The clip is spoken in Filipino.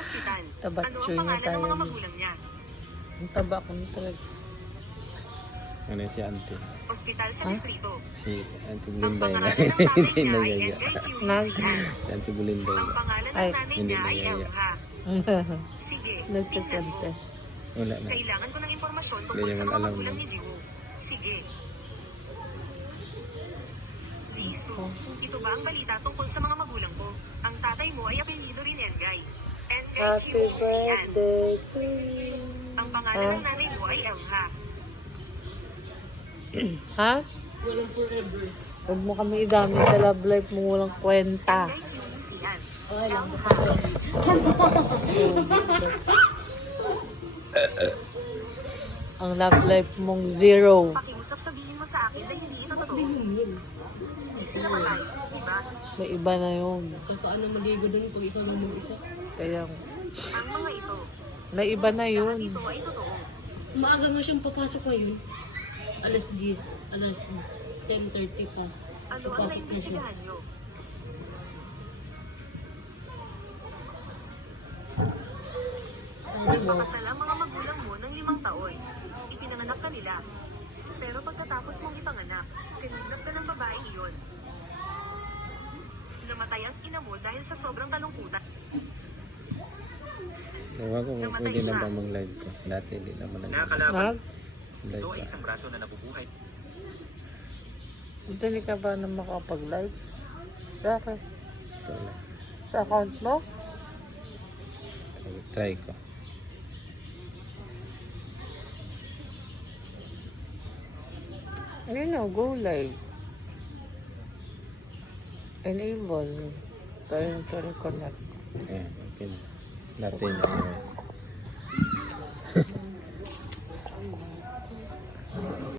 ospital. Tabat Ano ang chew na pangalan ng tayo. mga magulang niya? Ang taba ko na talaga. Ano si Auntie? Ospital sa Ha? distrito. Si Auntie Ang Bulinday na. pangalan ng tatay Hindi niya ay nagaya. NGQUCN. Si Auntie Bulinday Ang ba? pangalan Ay, ng nanay hindi niya ay nagaya. Elha. Sige, tingnan mo. Nagsasalita. Wala na. Kailangan ko ng impormasyon Hindi tungkol sa naman mga alam magulang mo. ni Jiwoo. Sige. Lisu, ito ba ang balita tungkol sa mga magulang ko? Ang tatay mo ay apelyido rin Engay. Engay Happy QUCN. birthday to you. Ang pangalan ng nanay mo ay Elha. Ha? Huwag mo kami idami sa love life mo, walang kwenta. Engay QUCN. Ang love life mong zero. Pakiusap sabihin mo sa akin na hindi ito totoo. Hindi sila patay, di ba? May iba na yun. Paano maligo doon pag ikaw lang mag-isa? Kaya, Ang mga ito, may iba na yun. ito ay totoo. Maaga nga siyang papasok ngayon. Alas 10, alas 10:30 pasok. Ano ang Papasok na siya. naimbestigahan nyo? Nagpakasal ang mga magulang mo ng 5 taon. Ipinanganak ka nila. Pero pagkatapos mong ipanganak, kinidnap ka ng babae iyon. Namatay ang ina mo dahil sa sobrang kalungkutan. Ewan ko kung pwede na ba mag-live ko. Dati hindi naman Ha? live Ito ay pa. isang braso na nabubuhay. Hindi ka ba na makapag-live? Bakit? Ito lang. Sa account mo? Try ko. Ayun na, go live. Enable. Tayo to reconnect. Ayan, okay na. Dati na.